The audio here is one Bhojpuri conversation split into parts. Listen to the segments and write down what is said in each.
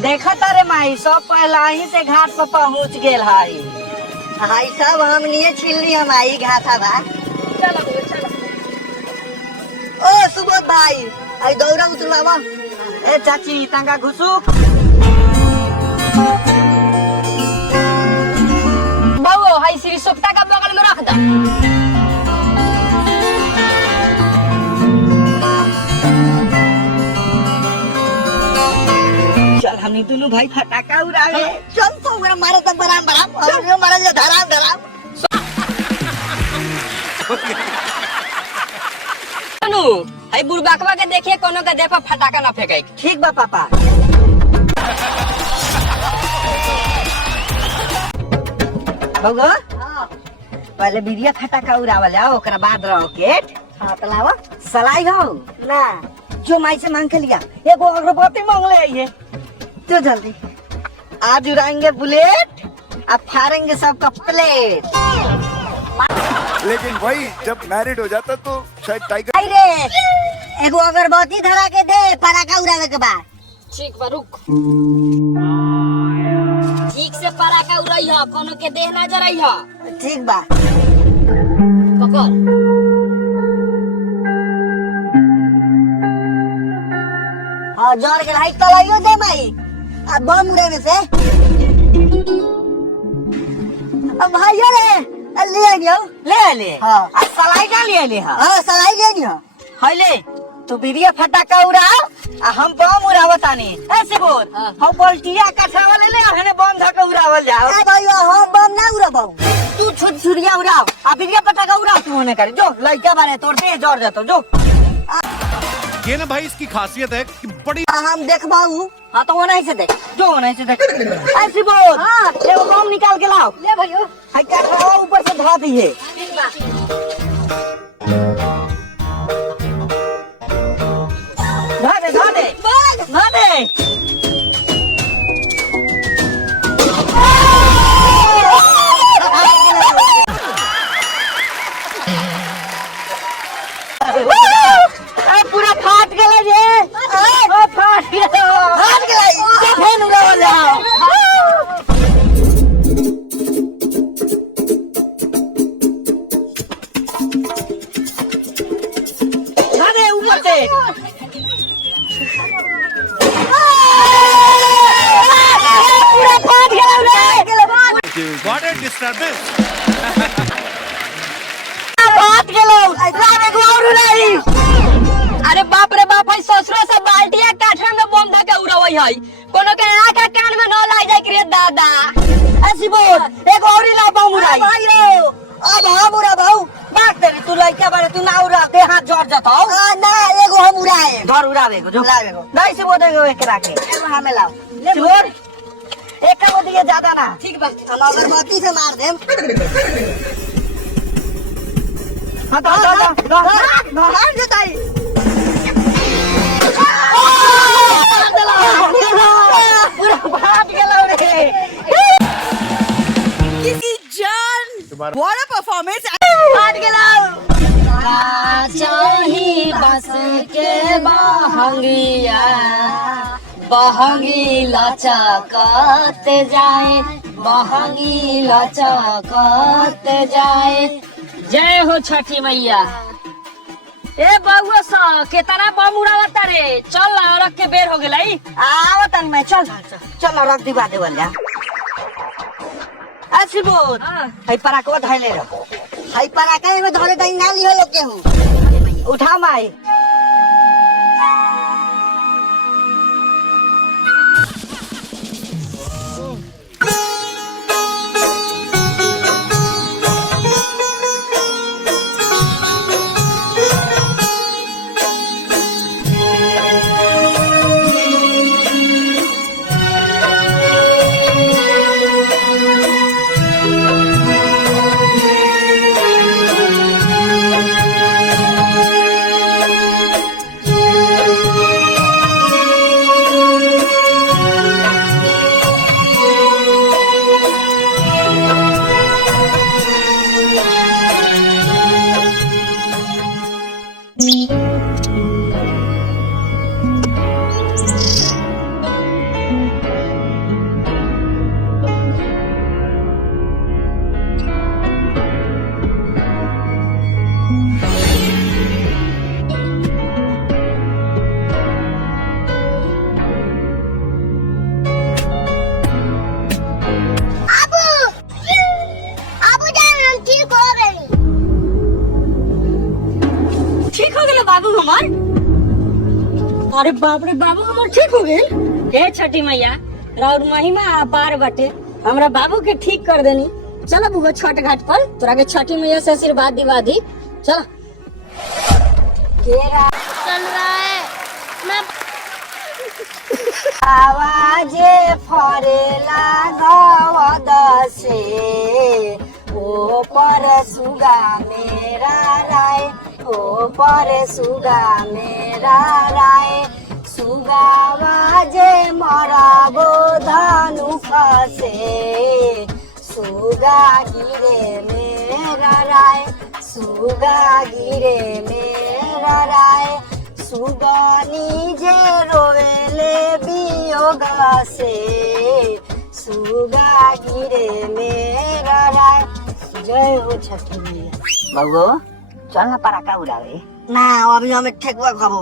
देखा तारे माई सब पहला ही से घाट पर पहुँच गेल हाई। हाई सब हम नहीं छिलनी हम आई घाटा बा। चलो चलो। ओ सुबोध भाई आई दौरा उतरवावा। ए चाची तंगा घुसू। बाबू हाई श्री सुक्ता का बगल में रख दो। चल हमनी दोनों भाई फटाका उड़ावे। चल तो मेरा मारे तक बराम बराम और मारे जो धराम धराम। सुनो हाई बुढ़बाकवा के देखिए कोनो के देह पर फटाका ना फेंके। ठीक बा पापा। बउआ पहले बिरिया फटाका उड़ावल जाओ ओकरा बाद रॉकेट। हाँ तो लावा सलाई हो ना जो माई से मांग के लिया एगो अगरबत्ती मांग ले आइए तो जल्दी। आज उड़ाएंगे बुलेट अब फाड़ेंगे सबका प्लेट। लेकिन भाई जब मैरिड हो जाता तो शायद टाइगर। अरे एगो अगरबत्ती धरा के दे पटाखा उड़ावे के बाद। ठीक बा रुक। ठीक से पटाखा उड़ाई हो कोनो के देह ना जराई हो। ठीक बा। पकड़। हाँ जोर के लाइट तलाइयो दे माई। अब बम उड़ावे से अब भाइयों ले लियो ले हाँ अब सलाई ना ले हाँ सलाई ले लियो। हाय ले तू बिरिया फटाका उड़ाओ आ हम बम उड़ावतानी। ऐसे बोल हम बोल्टिया काठा वाले ले हने बम धके उड़ावल जाओ। ए भैया हम बम ना उड़ाबो तू छुरिया उड़ाओ आ बिरिया फटाका उड़ाओ तू होने करे जो लइका बारे तोड़ दे जोर जातो जो। ये ना भाई इसकी खासियत है कि बड़ी हम देखबाऊ। हाँ तो वो नहीं से देख जो वो नहीं से देख। ऐसी बोल हाँ एगो बम निकाल के लाओ ले भैया। हाय क्या ऊपर से धरा दी है। धा दे धा दे। पूरा फाट गया ये फाट गया फेन उड़ावल जाओ। अरे ऊपर से पूरा फाट गया व्हाट ए डिस्टर्बेंस। फाट गया लाने को और उड़ाई। अरे बाप रे बाप है ससुरो से बाल्टिया काठा में बम धके उड़ावई है कोनो के आंख कान में न लाग जाए रे दादा। ऐसी बोल एक और ही ला बम उड़ाई भाइयों। अब हम उड़ा भाऊ बात तेरी तू लइका बारे तू ना उड़ा दे हाथ जोड़ जाता ना एगो हम उड़ाए घर उड़ावे को जो लावेगो नहीं से बोलेगो एक राखे हमें लाओ छोड़ एक का वो दिए ज्यादा ना। ठीक बा हम अगरबत्ती से मार देम। हां तो मार जताई पूरा फाट गेलो रे किसी जान। What a performance! फाट गेलो चाही बस के बहंगिया बहंगी लचकत जाए बहंगी लचकत जाए। जय हो छठी मैया। ए बउआ सा केतना बम उड़ावता रे चल रख के बेर हो गेलाई। आवतन मैं चल चल रख दिवा देवल जा। अच्छी बोल हाई पराकवा धैले रहो हाई पराका में धरे दई ना लियो लोग के हूं उठा माई। अरे बाप रे बाबू हमर ठीक हो गए। हे छठी मैया राउर महिमा अपार बटे, हमरा बाबू के ठीक कर देनी। चलो बुआ छठ घाट पर तोरा के छठी मैया से आशीर्वाद दिवा दी। चलो केरा चल रहा है मैं आवाजे फरेला गवद से ओ पर सुगा मेरा राय, ओ पर सुगा मेरा राय, सुगावाजे मराबो धनु खसे, सुगा गिरे मेरा राय, सुगा गिरे मेरा राय, सुगानी जे रोवेले वियोग से, सुगा गिरे मेरा राय। जय हो छठी मैया। बउओ चल ना पटाखा उड़ावे। ना अभी हमें ठेकुआ खाबो,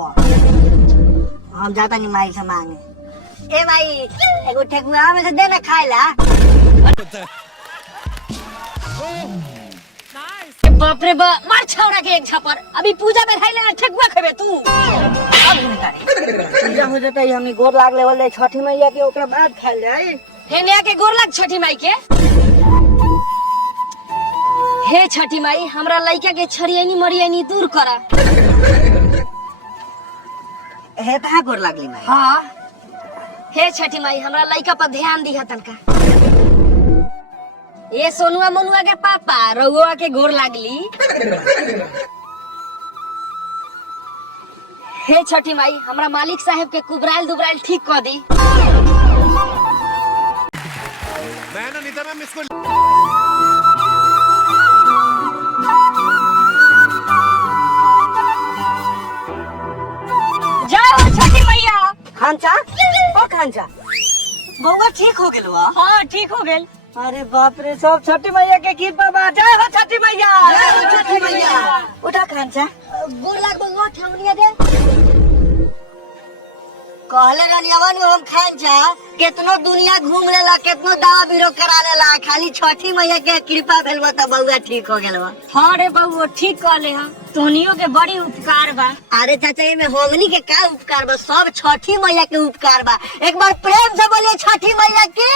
हम जाता नहीं माई से मांगे। ए माई एगो ठेकुआ हमें से दे ना खाए ला। बाप रे बाप मार छौड़ा के एक छपर। अभी पूजा में खाई लेना ठेकुआ खेबे तू। पूजा हो जाता है हमें गोर लाग लेवल छठी मैया के, ओकरा बाद खाए जाए। हे नया के गोर लाग छठी माई के। हे छठी माई हमरा लइका के छरियनी मरियनी दूर करा। हे ता गोर लागली माई। हाँ हे छठी माई हमरा लइका पर ध्यान दिहा तनका। ये सोनुआ मनुआ के पापा रउआ के गोर लागली। हे छठी माई हमरा मालिक साहब के कुबराइल दुबराइल ठीक कर दी। मैं ना नीता मैम इसको जय हो छठी मैया। खांचा ओ खांचा बउआ ठीक हो गेल हुआ। हाँ ठीक हो गेल। अरे बाप रे सब छठी मैया के कृपा बा। जय हो छठी मैया। जय हो छठी मैया। उठा खांचा गोर लाग बउआ ठौनिया दे। कहले रनियावन हम खांचा केतनो दुनिया घूम लेला, केतनो दवा बीरो करा लेला, खाली छठी मैया के कृपा भेल बा त बउआ ठीक हो गेल बा। हाँ रे बउआ ठीक कहले हा, तोहनियो के बड़ी उपकार बा। अरे चाचा ये में हमनी के का उपकार बा, सब छठी मैया के उपकार बा। एक बार प्रेम से बोलिए छठी मैया की।